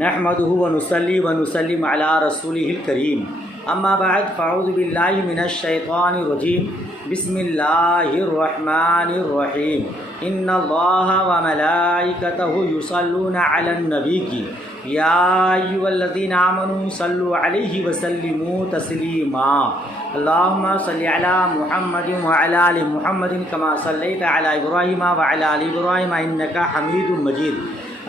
نحمده ونصلي ونسلم على رسوله الكريم اما بعد فاعوذ بالله من الشيطان الرجيم بسم الله الرحمن الرحيم ان الله وملائكته يصلون على النبي يا ايها الذين امنوا صلوا عليه وسلموا تسليما اللهم صل على محمد وعلى ال محمد كما صليت على ابراهيم وعلى ال ابراهيم انك حميد مجيد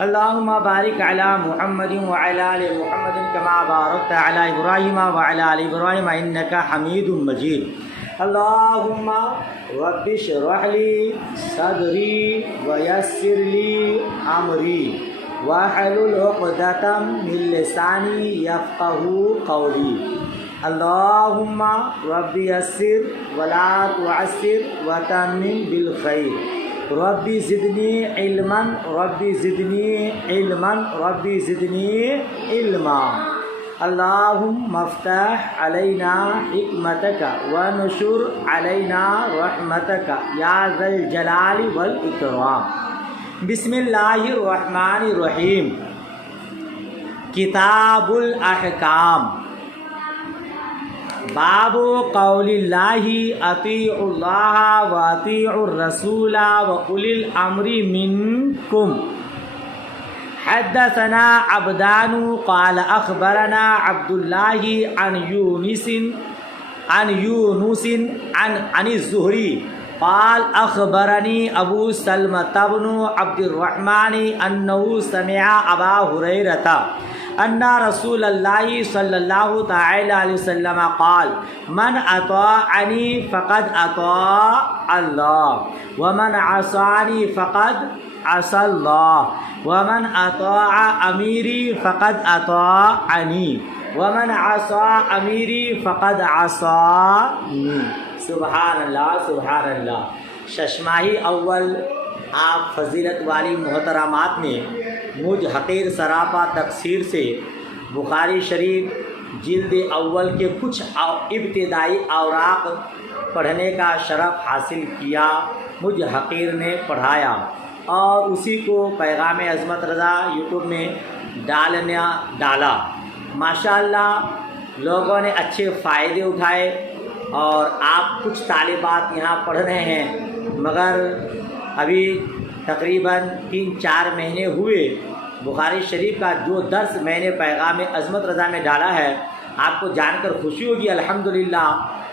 اللهم بارك على محمد وعلى ال محمد كما باركت على ابراهيم وعلى ال ابراهيم انك حميد مجيد اللهم رب اشرح لي صدري ويسر لي امري واحلل عقدة من لساني يفقهوا قولي اللهم رب يسر ولا تعسر وتمم بالخير ربی زدنی علما ربی زدنی علما ربی زدنی علما اللهم افتح علينا حکمتک ونشر علينا رحمتک یا ذا الجلال والاکرام بسم اللہ الرحمن الرحیم کتاب الاحکام باب قول اللہ اطیعوا اللہ و اطیعوا الرسول و اولی الامر منکم حدثنا عبدان قال اخبرنا عبد اللہ عن یونس عن الزہری قال اخبرني ابو سلمة بن عبد الرحمن انه سمع ابا هريرة ان رسول الله صلى الله تعالى عليه وسلم قال من اطاعني فقد اطاع الله ومن عصاني فقد عصى الله ومن اطاع اميري فقد اطاعني ومن عصى اميري فقد عصاني سبحان اللہ سبحان اللہ۔ ششماہی اول آپ فضیلت والی محترمات نے مجھ حقیر سراپا تقصیر سے بخاری شریف جلد اول کے کچھ ابتدائی اوراق پڑھنے کا شرف حاصل کیا، مجھ حقیر نے پڑھایا اور اسی کو پیغام عظمت رضا یوٹیوب میں ڈالا۔ ماشاءاللہ لوگوں نے اچھے فائدے اٹھائے اور آپ کچھ طالبات یہاں پڑھ رہے ہیں، مگر ابھی تقریباً 3-4 مہینے ہوئے بخاری شریف کا جو درس میں نے پیغام عظمت رضا میں ڈالا ہے، آپ کو جان کر خوشی ہوگی الحمدللہ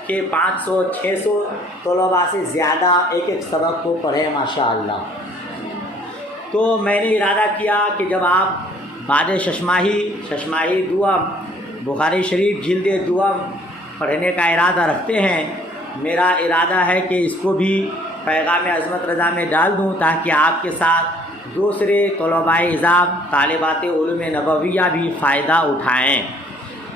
کہ 500-600 طلباء سے زیادہ ایک سبق کو پڑھے ماشاءاللہ۔ تو میں نے ارادہ کیا کہ جب آپ بعد ششماہی دوم بخاری شریف جلد دوم پڑھنے کا ارادہ رکھتے ہیں، میرا ارادہ ہے کہ اس کو بھی پیغام عظمت رضا میں ڈال دوں تاکہ آپ کے ساتھ دوسرے طلباء اعزام طالبات علوم نبویہ بھی فائدہ اٹھائیں۔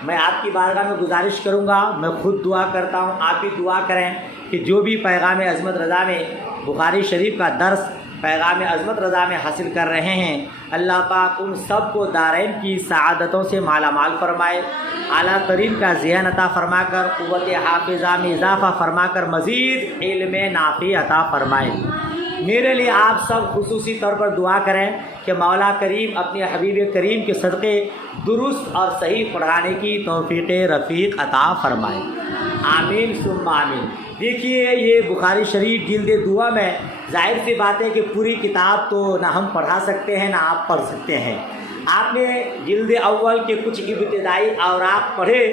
میں آپ کی بارگاہ میں گزارش کروں گا، میں خود دعا کرتا ہوں، آپ بھی دعا کریں کہ جو بھی پیغام عظمت رضا میں بخاری شریف کا درس پیغام عظمت رضا میں حاصل کر رہے ہیں، اللہ پاک ان سب کو دارین کی سعادتوں سے مالا مال فرمائے، اعلیٰ ترین کا ذہن عطا فرما کر قوت حافظہ میں اضافہ فرما کر مزید علم نافع عطا فرمائے۔ میرے لیے آپ سب خصوصی طور پر دعا کریں کہ مولا کریم اپنے حبیب کریم کے صدقے درست اور صحیح پڑھانے کی توفیق رفیق عطا فرمائے، آمین ثم آمین۔ دیکھیے یہ بخاری شریف جلد دوم ہے، ظاہر سی بات ہے کہ پوری کتاب تو نہ ہم پڑھا سکتے ہیں نہ آپ پڑھ سکتے ہیں۔ آپ نے جلد اول کے کچھ ابتدائی اوراق پڑھے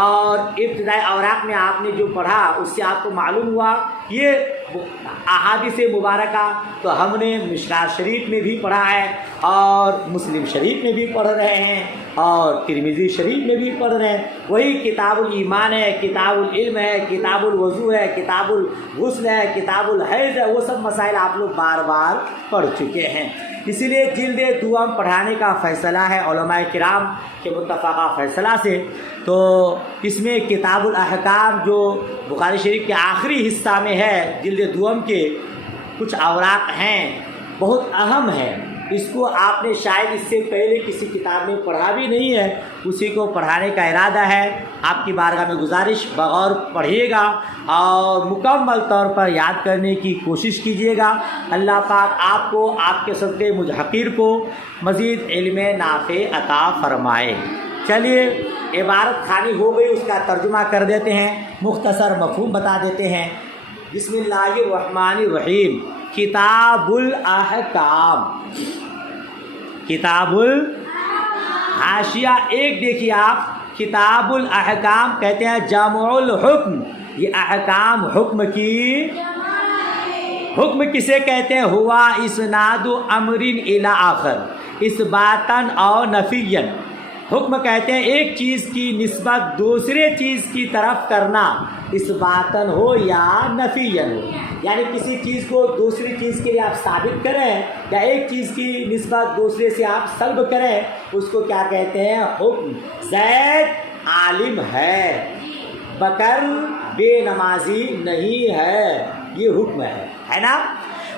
اور ابتدائی اوراق میں آپ نے جو پڑھا اس سے آپ کو معلوم ہوا یہ احادیث مبارکہ تو ہم نے مشکوٰۃ شریف میں بھی پڑھا ہے اور مسلم شریف میں بھی پڑھ رہے ہیں اور ترمذی شریف میں بھی پڑھ رہے ہیں، وہی کتاب الایمان ہے، کتاب العلم ہے، کتاب الوضو ہے، کتاب الغسل ہے، کتاب الحیض ہے، وہ سب مسائل آپ لوگ بار بار پڑھ چکے ہیں۔ اسی لیے جلد دوم پڑھانے کا فیصلہ ہے علماء کرام کے متفقہ فیصلہ سے، تو اس میں کتاب الاحکام جو بخاری شریف کے آخری حصہ میں ہے جلد دوم کے کچھ اوراق ہیں، بہت اہم ہے اس کو آپ نے شاید اس سے پہلے کسی کتاب میں پڑھا بھی نہیں ہے، اسی کو پڑھانے کا ارادہ ہے۔ آپ کی بارگاہ میں گزارش، بغور پڑھیے گا اور مکمل طور پر یاد کرنے کی کوشش کیجیے گا۔ اللہ پاک آپ کو، آپ کے صدقے مجھ حقیر کو مزید علم نافع عطا فرمائے۔ چلیے عبارت خانی ہو گئی، اس کا ترجمہ کر دیتے ہیں، مختصر مفہوم بتا دیتے ہیں۔ بسم اللہ الرحمن الرحیم۔ کتاب الاحکام، کتاب حاشیہ ایک دیکھیے آپ، کتاب الاحکام کہتے ہیں جمع الحکم، یہ احکام حکم کی، حکم کسے کہتے ہیں؟ ہوا اسناد امر الی آخر، اثباتاً اور نفیاً۔ حکم کہتے ہیں ایک چیز کی نسبت دوسرے چیز کی طرف کرنا، اثباتاً ہو یا نفیاً ہو، یعنی کسی چیز کو دوسری چیز کے لیے آپ ثابت کریں یا ایک چیز کی نسبت دوسرے سے آپ سلب کریں، اس کو کیا کہتے ہیں؟ حکم۔ زید عالم ہے، بکر بے نمازی نہیں ہے، یہ حکم ہے نا۔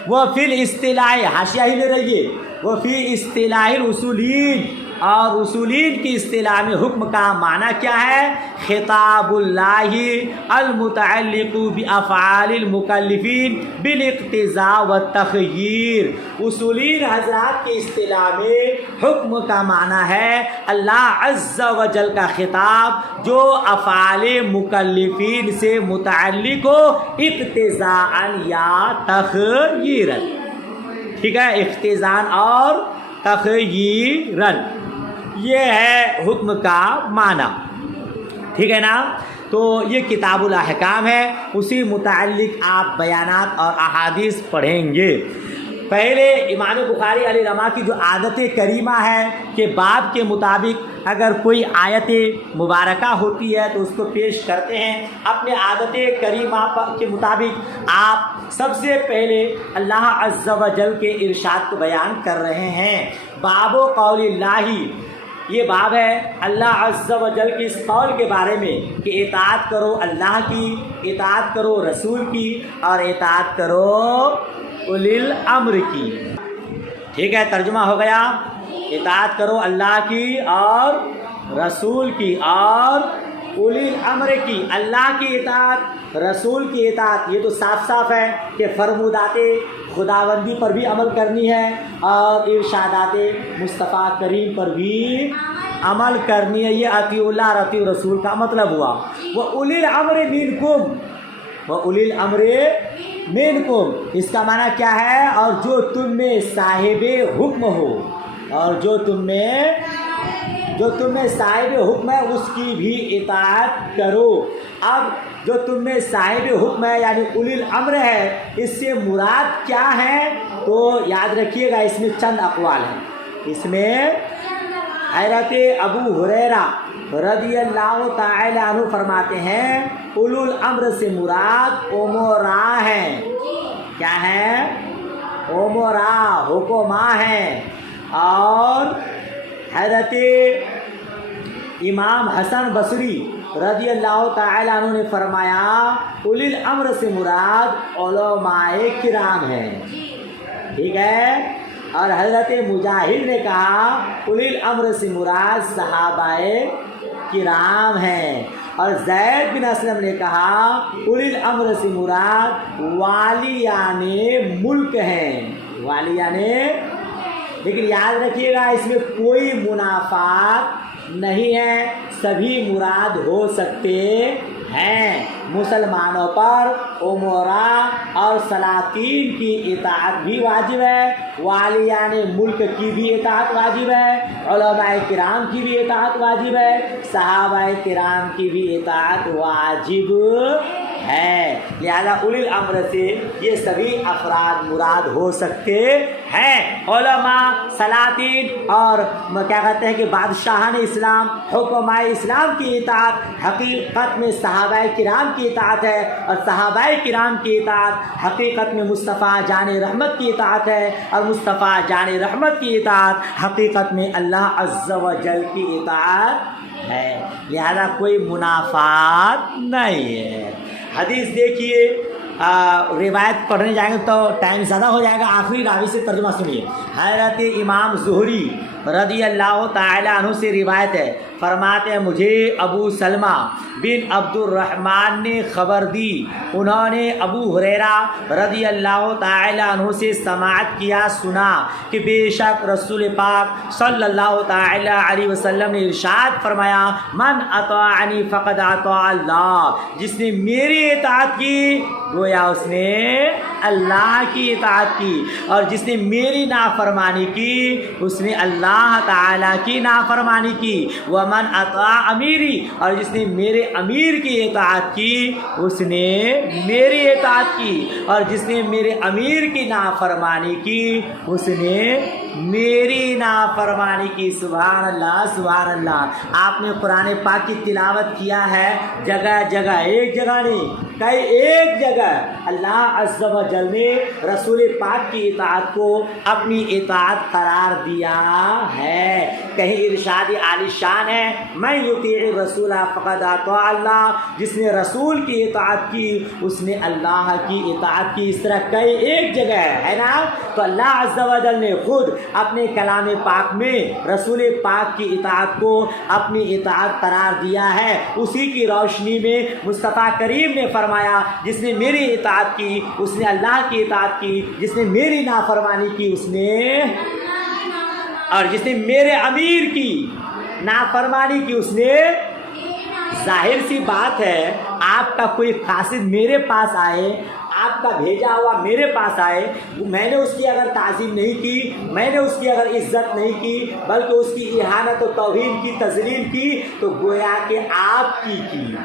وہ فی الاصطلاح، حاشیہ ہی لے رہیے، وہ فی اصطلاح الاصولین، اور اصولین کی اصطلاح میں حکم کا معنی کیا ہے؟ خطاب اللہ المتعلق بافعال المکلفین بالاقتضاء والتخییر۔ اصولین حضرات کی اصطلاح میں حکم کا معنی ہے اللہ عز و جل کا خطاب جو افعال مکلفین سے متعلق ہو، اقتضاء یا تخییراً، ٹھیک ہے، اقتضاء اور تخییراً، یہ ہے حکم کا معنی، ٹھیک ہے نا۔ تو یہ کتاب الاحکام ہے، اسی متعلق آپ بیانات اور احادیث پڑھیں گے۔ پہلے امام بخاری علیہ رحمہ کی جو عادت کریمہ ہے کہ باب کے مطابق اگر کوئی آیت مبارکہ ہوتی ہے تو اس کو پیش کرتے ہیں، اپنے عادت کریمہ کے مطابق آپ سب سے پہلے اللہ عز و جل کے ارشاد کو بیان کر رہے ہیں۔ باب و قول اللہ، یہ باب ہے اللہ عز و جل کی اس قول کے بارے میں کہ اطاعت کرو اللہ کی، اطاعت کرو رسول کی، اور اطاعت کرو اولی الامر کی، ٹھیک ہے۔ ترجمہ ہو گیا، اطاعت کرو اللہ کی اور رسول کی اور اولی الامر کی۔ اللہ کی اطاعت، رسول کی اطاعت، یہ تو صاف صاف ہے کہ فرمودات خداوندی پر بھی عمل کرنی ہے اور ارشادات مصطفیٰ کریم پر بھی عمل کرنی ہے، یہ اطیع اللہ اور اطیع رسول کا مطلب ہوا۔ وہ اولی الامر منکم، وہ اولی الامر منکم، اس کا معنی کیا ہے؟ اور جو تم میں صاحب حکم ہو، اور جو تم میں صاحب حکم ہے اس کی بھی اطاعت کرو۔ اب جو تم میں صاحب حکم ہے یعنی اولی الامر ہے، اس سے مراد کیا ہے؟ تو یاد رکھیے گا، اس میں چند اقوال ہیں۔ اس میں حضرت ابو ہریرہ رضی اللہ تعالی عنہ فرماتے ہیں اولو الامر سے مراد امراء ہیں۔ کیا ہے؟ امراء، حکماء ہیں۔ اور حضرت امام حسن بصری رضی اللہ تعالی عنہ نے فرمایا اولی الامر سے مراد علماء کرام ہیں، ٹھیک ہے۔ اور حضرت مجاہد نے کہا اولی الامر سے مراد صحابہ کرام ہیں۔ اور زید بن اسلم نے کہا اولی الامر سے مراد والیان ملک ہیں، والیان، لیکن یاد رکھیے گا اس میں کوئی منافات نہیں ہے، سبھی مراد ہو سکتے ہیں۔ مسلمانوں پر امراء اور سلاطین کی اطاعت بھی واجب ہے، والیان ملک کی بھی اطاعت واجب ہے، علماء کرام کی بھی اطاعت واجب ہے، صحابہ کرام کی بھی اطاعت واجب ہے۔ لہذا اولی الامر سے یہ سبھی افراد مراد ہو سکتے ہیں، علماء، سلاطین، اور کیا کہتے ہیں کہ بادشاہان اسلام، حکماء اسلام کی اطاعت حقیقت میں صحابہ کرام کی اطاعت ہے، اور صحابہ کرام کی اطاعت حقیقت میں مصطفیٰ جان رحمت کی اطاعت ہے، اور مصطفیٰ جان رحمت کی اطاعت حقیقت میں اللہ عز و جل کی اطاعت ہے۔ لہذا کوئی منافات نہیں ہے۔ حدیث دیکھیے، روایت پڑھنے جائیں گے تو ٹائم زیادہ ہو جائے گا. آخری راوی سے ترجمہ سنیے. حضرت امام زہری رضی اللہ تعالی عنہ سے روایت ہے, فرماتے ہیں مجھے ابو سلمہ بن عبد الرحمن نے خبر دی, انہوں نے ابو ہریرہ رضی اللہ تعالی عنہ سے سماعت کیا, سنا کہ بے شک رسول پاک صلی اللہ تعالی علیہ وسلم نے ارشاد فرمایا, من اطاعنی فقد اطاع اللہ, جس نے میری اطاعت کی گویا اس نے اللہ کی اطاعت کی, اور جس نے میری نافرمانی کی اس نے اللہ تعالیٰ کی نافرمانی کی. ومن اطاع امیری, اور جس نے میرے امیر کی اطاعت کی اس نے میری اطاعت کی, اور جس نے میرے امیر کی نافرمانی کی اس نے میری نافرمانی کی. سبحان اللہ سبحان اللہ. آپ نے قرآن پاک کی تلاوت کیا ہے جگہ جگہ, ایک جگہ نہیں کئی ایک جگہ اللہ عز و جل نے رسول پاک کی اطاعت کو اپنی اطاعت قرار دیا ہے. کہیں ارشاد عالی شان ہے, میں یطیع الرسول فقد اطاع اللہ, جس نے رسول کی اطاعت کی اس نے اللہ کی اطاعت کی. اس طرح کئی ایک جگہ ہے نا. تو اللہ عز و جل نے خود اپنے کلام پاک میں رسول پاک کی اطاعت کو اپنی اطاعت قرار دیا ہے. اسی کی روشنی میں مصطفیٰ کریم نے فرمایا, جس نے میری اطاعت کی اس نے اللہ کی اطاعت کی, جس نے میری نافرمانی کی اس نے, اور جس نے میرے امیر کی نافرمانی کی اس نے. ظاہر سی بات ہے, آپ کا کوئی قاصد میرے پاس آئے, آپ کا بھیجا ہوا میرے پاس آئے, میں نے اس کی اگر تعظیم نہیں کی, میں نے اس کی اگر عزت نہیں کی, بلکہ اس کی اہانت و توہین کی, تذلیل کی, تو گویا کہ آپ کی.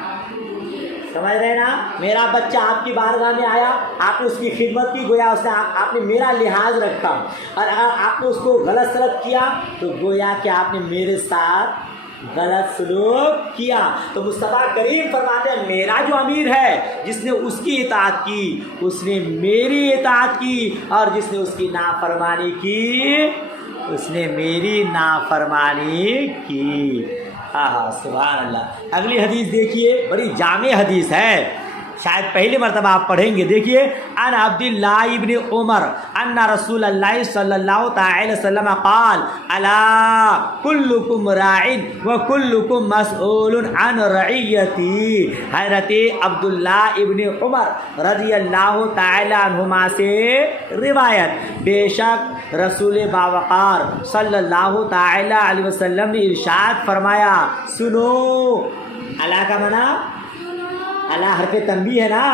سمجھ رہے نا. میرا بچہ آپ کی بارگاہ میں آیا, آپ نے اس کی خدمت کی, گویا اس نے آپ نے میرا لحاظ رکھا, اور اگر آپ نے اس کو غلط سلوک کیا تو گویا کہ آپ نے میرے ساتھ غلط سلوک کیا. تو مصطفیٰ کریم فرماتے ہیں میرا جو امیر ہے جس نے اس کی اطاعت کی اس نے میری اطاعت کی, اور جس نے اس کی نافرمانی کی اس نے میری نافرمانی کی. ہاں سبحان اللہ. اگلی حدیث دیکھیے, بڑی جامع حدیث ہے, شاید پہلی مرتبہ آپ پڑھیں گے. دیکھیے, ان عبداللہ ابن عمر ان رسول اللہ صلی اللہ تعالی وسلم قال الا کلکم راع وکلکم مسئول عن رعیتی. حضرت عبداللہ ابن عمر رضی اللہ تعالی عنہما سے روایت, بے شک رسول باوقار صلی اللہ تعالی علیہ وسلم نے ارشاد فرمایا, سنو. اللہ کا منع اللہ حرف تنبیہ ہے نا,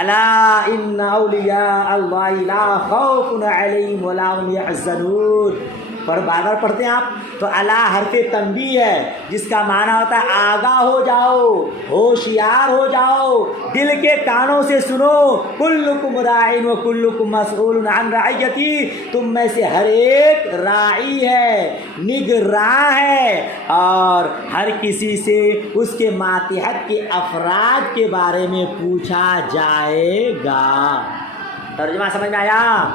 الا ان اولیاء اللہ لا خوف علیہم ولا هم یحزنون. پر بار بار پڑھتے ہیں آپ تو اللہ حرف تنبیہ ہے, جس کا معنی ہوتا ہے آگاہ ہو جاؤ, ہوشیار ہو جاؤ, دل کے کانوں سے سنو. کلکم راع و کلکم مسئول عن رعیتی, تم میں سے ہر ایک راعی ہے, نگراں ہے, اور ہر کسی سے اس کے ماتحت کے افراد کے بارے میں پوچھا جائے گا. ترجمہ سمجھ میں آیا؟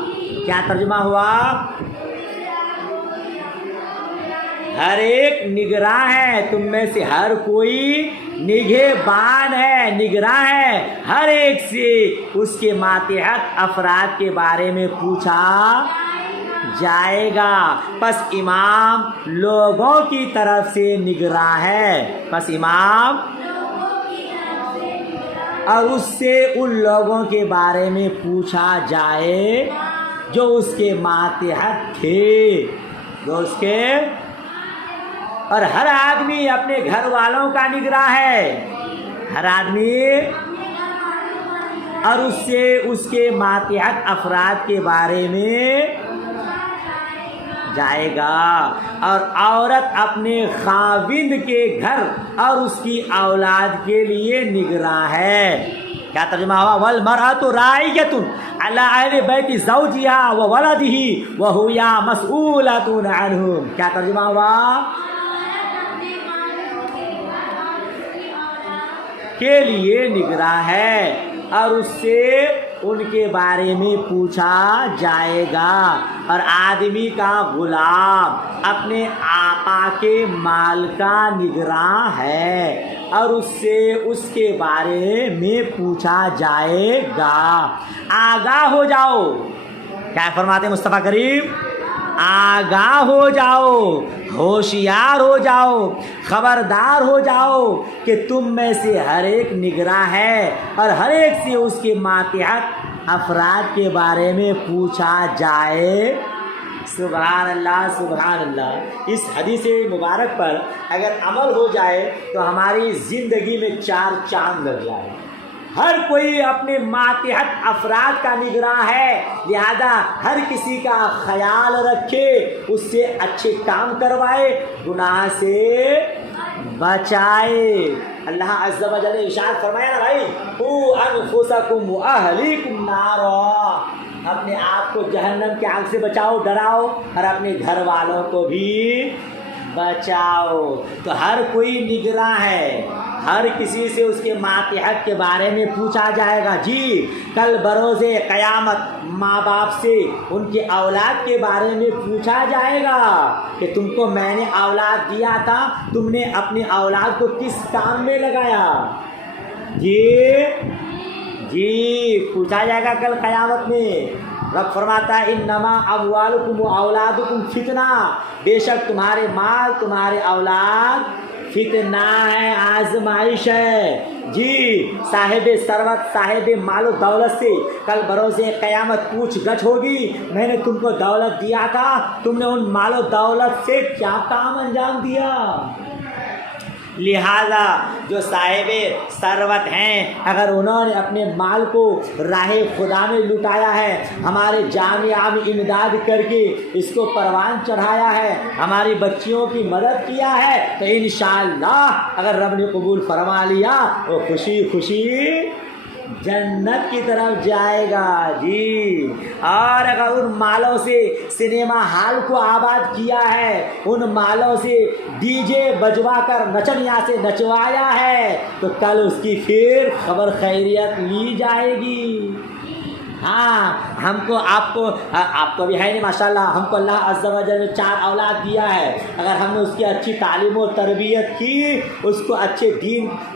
کیا ترجمہ ہوا؟ ہر ایک نگراں ہے, تم میں سے ہر کوئی نگہبان ہے, نگراں ہے, ہر ایک سے اس کے ماتحت افراد کے بارے میں پوچھا جائے گا. پس امام لوگوں کی طرف سے نگراں ہے, پس امام اور اس سے ان لوگوں کے بارے میں پوچھا جائے جو اس کے ماتحت تھے, جو اس کے. اور ہر آدمی اپنے گھر والوں کا نگراں ہے, ہر آدمی, اور اس سے اس کے ماتحت افراد کے بارے میں جائے گا. اور عورت اپنے خاوند کے گھر اور اس کی اولاد کے لیے نگراں ہے. کیا ترجمہ ہوا؟ والمرأۃ راعیۃ علی اہل بیت زوجہا وولدہ وہی مسئولۃ عنہم. کیا ترجمہ ہوا؟ کے لیے نگراں ہے, اور اس سے ان کے بارے میں پوچھا جائے گا، اور آدمی کا غلام اپنے آقا کے مال کا نگراں ہے اور اس سے اس کے بارے میں پوچھا جائے گا۔ آگاہ ہو جاؤ، کیا فرماتے ہیں مصطفیٰ کریم؟ آگاہ ہو جاؤ، ہوشیار ہو جاؤ، خبردار ہو جاؤ کہ تم میں سے ہر ایک نگراں ہے اور ہر ایک سے اس کے ماتحت افراد کے بارے میں پوچھا جائے۔ سبحان اللہ، سبحان اللہ۔ اس حدیث مبارک پر اگر عمل ہو جائے تو ہماری زندگی میں 4 چاند لگ جائے۔ ہر کوئی اپنے ماتحت افراد کا نگراں ہے، لہذا ہر کسی کا خیال رکھے، اس سے اچھے کام کروائے، گناہ سے بچائے۔ اللہ عز و جل نے ارشاد فرمایا نا بھائی، قوا انفسکم واہلیکم نارا، اپنے آپ کو جہنم کی آگ سے بچاؤ، ڈراؤ، اور اپنے گھر والوں کو بھی بچاؤ۔ تو ہر کوئی نگراں ہے، ہر کسی سے اس کے ماتحت کے بارے میں پوچھا جائے گا۔ جی کل بروز قیامت ماں باپ سے ان کے اولاد کے بارے میں پوچھا جائے گا کہ تم کو میں نے اولاد دیا تھا، تم نے اپنی اولاد کو کس کام میں لگایا؟ جی پوچھا جائے گا کل قیامت میں۔ رب فرماتا ہے انما اموالکم و اولادکم فتنہ، بے شک تمہارے مال، تمہارے اولاد فتنہ ہے، آزمائش ہے۔ جی صاحب ثروت، صاحب مال و دولت سے کل بروز قیامت پوچھ گچھ ہوگی، میں نے تم کو دولت دیا تھا، تم نے ان مال و دولت سے کیا کام انجام دیا؟ لہذا جو صاحب ثروت ہیں، اگر انہوں نے اپنے مال کو راہ خدا میں لٹایا ہے، ہمارے جامعہ میں امداد کر کے اس کو پروان چڑھایا ہے، ہماری بچیوں کی مدد کیا ہے، تو انشاءاللہ اگر رب نے قبول فرما لیا وہ خوشی خوشی جنت کی طرف جائے گا۔ جی اور اگر ان مالوں سے سنیما ہال کو آباد کیا ہے، ان مالوں سے ڈی جے بجوا کر نچنیا سے نچوایا ہے، تو کل اس کی پھر خبر خیریت لی جائے گی۔ ہاں ہم کو آپ کو بھی ہے نہیں ماشاءاللہ، ہم کو اللہ عز و جل نے 4 اولاد دیا ہے، اگر ہم نے اس کی اچھی تعلیم و تربیت کی، اس کو اچھے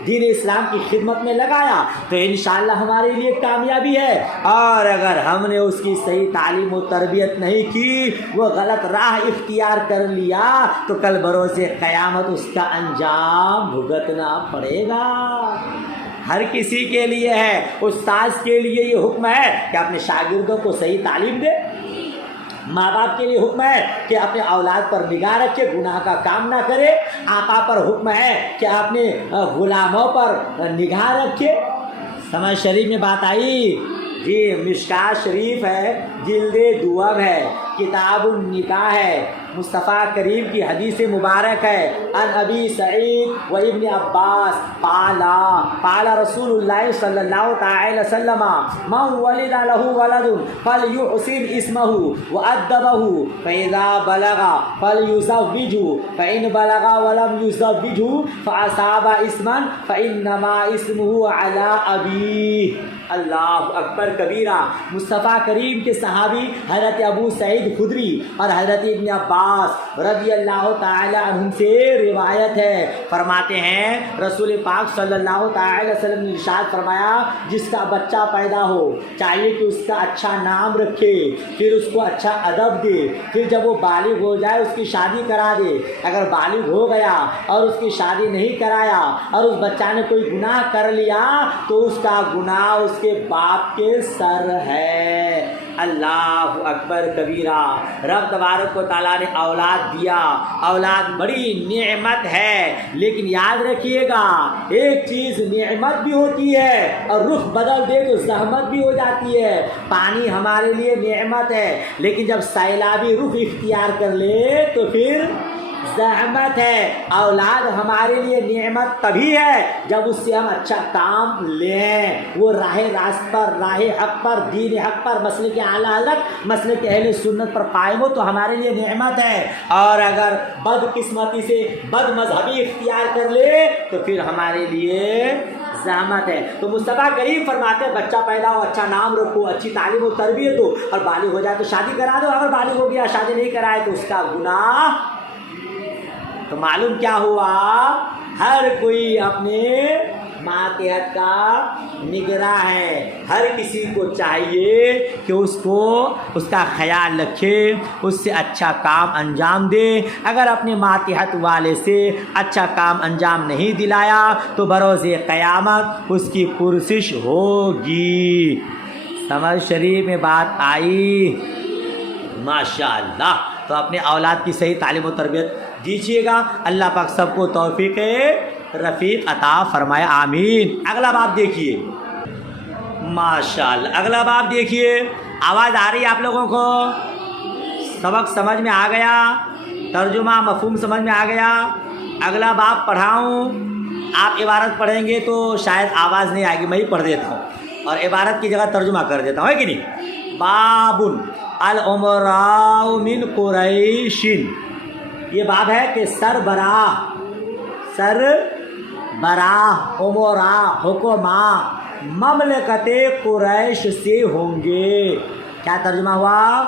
دین اسلام کی خدمت میں لگایا، تو انشاءاللہ ہمارے لیے کامیابی ہے۔ اور اگر ہم نے اس کی صحیح تعلیم و تربیت نہیں کی، وہ غلط راہ اختیار کر لیا، تو کل بروز قیامت اس کا انجام بھگتنا پڑے گا۔ ہر کسی کے لیے ہے، استاذ کے لیے یہ حکم ہے کہ اپنے شاگردوں کو صحیح تعلیم دے، ماں باپ کے لیے حکم ہے کہ اپنے اولاد پر نگاہ رکھے، گناہ کا کام نہ کرے، آقا پر حکم ہے کہ اپنے غلاموں پر نگاہ رکھے۔ سمجھ شریف میں بات آئی؟ جی مشکات شریف ہے، جلد دوم ہے، کتاب النکاح ہے، مصطفیٰ کریم کی حدیث مبارک ہے۔ ان ابی سعید و ابن عباس قال رسول اللہ صلی اللہ تعالی وسلم من ولد له ولد فلیحسن اسمہ وادبہ فاذا بلغ فلیزوجہ فان بلغ ولم یزوجہ فاصاب اسما فانما اسمہ علی ابیہ۔ اللہ اکبر کبیرہ۔ مصطفیٰ کریم کے صحابی حضرت ابو سعید خدری اور حضرت ابن عباس رضی اللہ تعالی عنہم سے روایت ہے، فرماتے ہیں رسول پاک صلی اللہ تعالی وسلم نے ارشاد فرمایا، جس کا بچہ پیدا ہو چاہیے کہ اس کا اچھا نام رکھے، پھر اس کو اچھا ادب دے، پھر جب وہ بالغ ہو جائے اس کی شادی کرا دے۔ اگر بالغ ہو گیا اور اس کی شادی نہیں کرایا اور اس بچہ نے کوئی گناہ کر لیا تو اس کا گناہ اس کے باپ کے سر ہے۔ اللہ اکبر کبیرہ۔ رب تبارک و تعالیٰ نے اولاد دیا، اولاد بڑی نعمت ہے، لیکن یاد رکھیے گا ایک چیز نعمت بھی ہوتی ہے اور رخ بدل دے تو زحمت بھی ہو جاتی ہے۔ پانی ہمارے لیے نعمت ہے، لیکن جب سیلابی رخ اختیار کر لے تو پھر زحمت ہے۔ اولاد ہمارے لیے نعمت تبھی ہے جب اس سے ہم اچھا کام لیں، وہ راہ راست پر، راہ حق پر، دین حق پر، مسلک اعلیٰ حضرت، مسلک اہل سنت پر قائم ہو تو ہمارے لیے نعمت ہے۔ اور اگر بد قسمتی سے بد مذہبی اختیار کر لے تو پھر ہمارے لیے زحمت ہے. تو مصطفیٰ کریم فرماتے ہیں بچہ پیدا ہو اچھا نام رکھو, اچھی تعلیم و تربیت دو, اور بالغ ہو جائے تو شادی کرا دو. اگر بالغ ہو گیا شادی نہیں کرائے تو اس کا گناہ. تو معلوم کیا ہوا, ہر کوئی اپنے ماتحت کا نگراں ہے. ہر کسی کو چاہیے کہ اس کا خیال رکھے, اس سے اچھا کام انجام دے. اگر اپنے ماتحت والے سے اچھا کام انجام نہیں دلایا تو بروز قیامت اس کی پرسش ہوگی. سمجھ شریف میں بات آئی؟ ماشاءاللہ. تو اپنے اولاد کی صحیح تعلیم و تربیت دیجیے گا. اللہ پاک سب کو توفیق رفیق عطا فرمائے, آمین. اگلا باب دیکھیے. ماشاءاللہ اگلا باب دیکھیے. آواز آ رہی ہے آپ لوگوں کو؟ سبق سمجھ میں آ گیا؟ ترجمہ مفہوم سمجھ میں آ گیا؟ اگلا باب پڑھاؤں؟ آپ عبارت پڑھیں گے تو شاید آواز نہیں آئے گی, میں ہی پڑھ دیتا ہوں اور عبارت کی جگہ ترجمہ کر دیتا ہوں, ہے کہ نہیں؟ باب الامراء من قریش. یہ باب ہے کہ سربراہ امراء حکماء مملکت قریش سے ہوں گے. کیا ترجمہ ہوا؟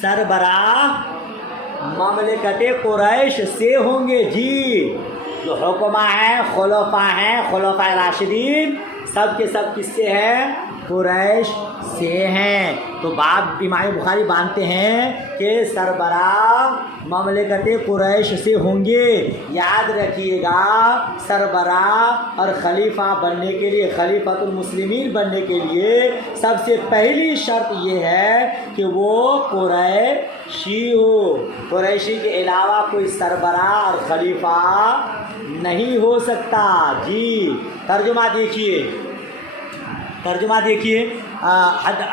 سربراہ مملکت قریش سے ہوں گے. جی, جو حکماء ہیں, خلفاء راشدین, سب کے سب کس سے ہیں؟ قریش سے ہیں. تو باب امام بخاری باندھتے ہیں کہ سربراہ مملکت قریش سے ہوں گے. یاد رکھیے گا, سربراہ اور خلیفہ بننے کے لیے, خلیفۃ المسلمین بننے کے لیے سب سے پہلی شرط یہ ہے کہ وہ قریشی ہو. قریشی کے علاوہ کوئی سربراہ اور خلیفہ نہیں ہو سکتا. جی, ترجمہ دیکھیے.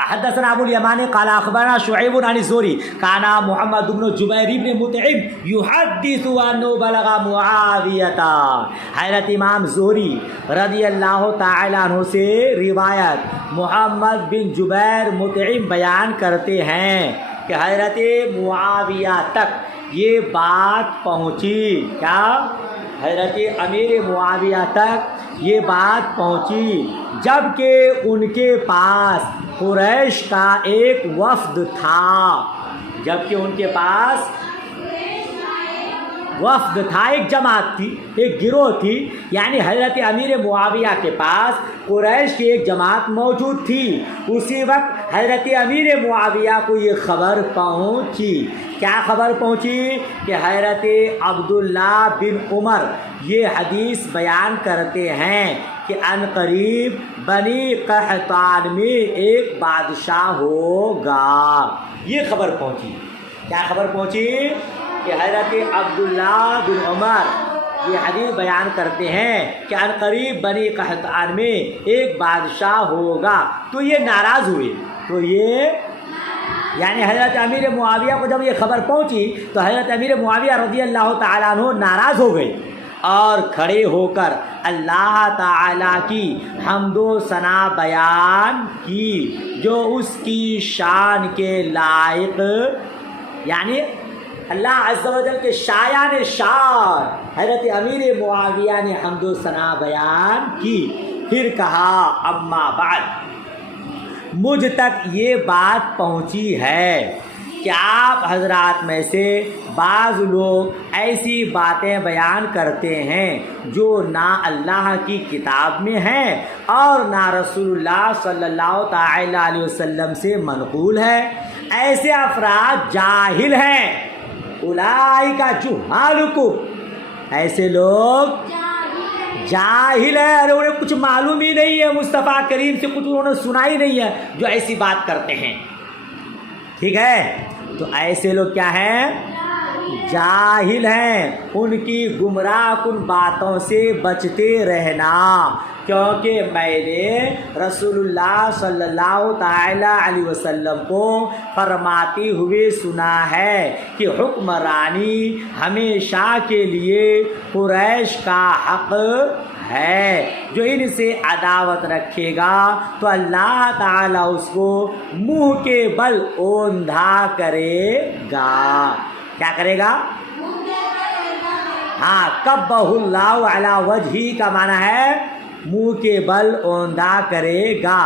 حدثنا ابو الیمان قال اخبرنا شعیب عن الزہری کان محمد بن جبیر بن مطعم یحدث انه بلغ معاویہ. حضرت امام زہری رضی اللہ تعالی عنہ سے روایت محمد بن جبیر مطعم بیان کرتے ہیں کہ حضرت معاویہ تک یہ بات پہنچی. کیا؟ حضرت امیر معاویہ تک یہ بات پہنچی جبکہ ان کے پاس قریش کا ایک وفد تھا. ایک جماعت تھی, ایک گروہ تھی. یعنی حضرت امیر معاویہ کے پاس قریش کی ایک جماعت موجود تھی. اسی وقت حضرت امیر معاویہ کو یہ خبر پہنچی. کیا خبر پہنچی؟ کہ حضرت عبداللہ بن عمر یہ حدیث بیان کرتے ہیں کہ عنقریب بنی قحطان میں ایک بادشاہ ہوگا. یہ خبر پہنچی. کیا خبر پہنچی؟ کہ حضرت عبداللہ بن عمر یہ حدیث بیان کرتے ہیں کہ عنقریب بنی قحطان میں ایک بادشاہ ہوگا. تو یہ ناراض ہوئے. تو یہ یعنی حضرت امیر معاویہ کو جب یہ خبر پہنچی تو حضرت امیر معاویہ رضی اللہ تعالیٰ عنہ ناراض ہو گئے اور کھڑے ہو کر اللہ تعالیٰ کی حمد و ثنا بیان کی جو اس کی شان کے لائق, یعنی اللہ عز و جل کے شایان شان حضرت امیر معاویہ نے حمد و ثنا بیان کی. پھر کہا اما بعد, مجھ تک یہ بات پہنچی ہے کہ آپ حضرات میں سے بعض لوگ ایسی باتیں بیان کرتے ہیں جو نہ اللہ کی کتاب میں ہیں اور نہ رسول اللہ صلی اللہ تعالی علیہ وسلم سے منقول ہے. ایسے افراد جاہل ہیں. اولئک جہالکم, ایسے لوگ جاہل ہے, ارے انہیں کچھ معلوم ہی نہیں ہے, مصطفیٰ کریم سے کچھ انہوں نے سنا ہی نہیں ہے, جو ایسی بات کرتے ہیں. ٹھیک ہے, تو ایسے لوگ کیا ہیں؟ جاہل ہیں. ان کی گمراہ کن باتوں سے بچتے رہنا, کیونکہ میں نے رسول اللہ صلی اللہ تعالی علیہ وسلم کو فرماتے ہوئے سنا ہے کہ حکمرانی ہمیشہ کے لیے قریش کا حق ہے. جو ان سے عداوت رکھے گا تو اللہ تعالیٰ اس کو منہ کے بل اوندھا کرے گا. کیا کرے گا؟ ہاں, کبہ اللہ علی وجہی کا معنی ہے منہ کے بل اوندھا کرے گا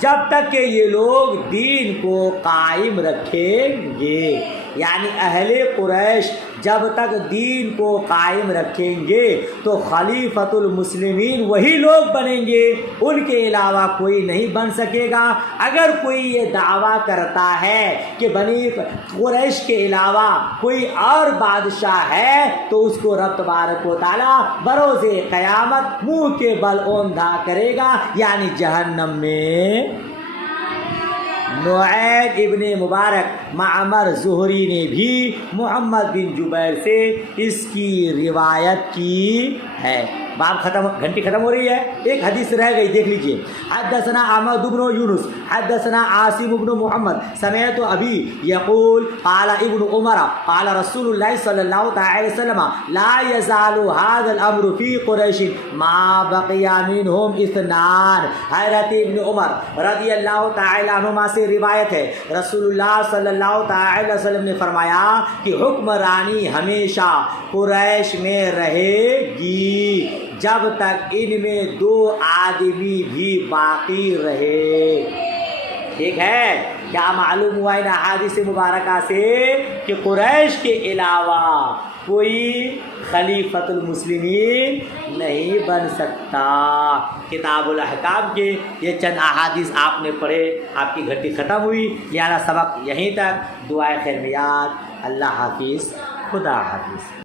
جب تک کہ یہ لوگ دین کو قائم رکھیں گے. یعنی اہل قریش جب تک دین کو قائم رکھیں گے تو خلیفۃ المسلمین وہی لوگ بنیں گے، ان کے علاوہ کوئی نہیں بن سکے گا. اگر کوئی یہ دعویٰ کرتا ہے کہ بنی قریش کے علاوہ کوئی اور بادشاہ ہے تو اس کو رب تبارک و تعالیٰ بروز قیامت منہ کے بل اوندھا کرے گا، یعنی جہنم میں. نعیم ابن مبارک معمر زہری نے بھی محمد بن جبیر سے اس کی روایت کی ہے. باب ختم، گھنٹی ختم ہو رہی ہے، ایک حدیث رہ گئی، دیکھ لیجئے. حدثنا احمد بن یونس حدثنا عاصم بن محمد سمعت ابی یقول قال ابن عمر قال رسول اللہ صلی اللہ تعالی وسلم لا يزال هذا الامر في قریش ما بقي منهم اثنان. حضرت ابن عمر رضی اللہ تعالی عنہما سے روایت ہے، رسول اللہ صلی اللہ تعالی وسلم نے فرمایا کہ حکمرانی ہمیشہ قریش میں رہے گی جب تک ان میں 2 آدمی بھی باقی رہے. ٹھیک ہے، کیا معلوم ہوا ان احادیث مبارکہ سے کہ قریش کے علاوہ کوئی خلیفۃ المسلمین نہیں بن سکتا. کتاب الاحکام کے یہ چند احادیث آپ نے پڑھے، آپ کی گھنٹی ختم ہوئی. لہذا سبق یہیں تک. دعائے خیر میں یاد. اللہ حافظ. خدا حافظ.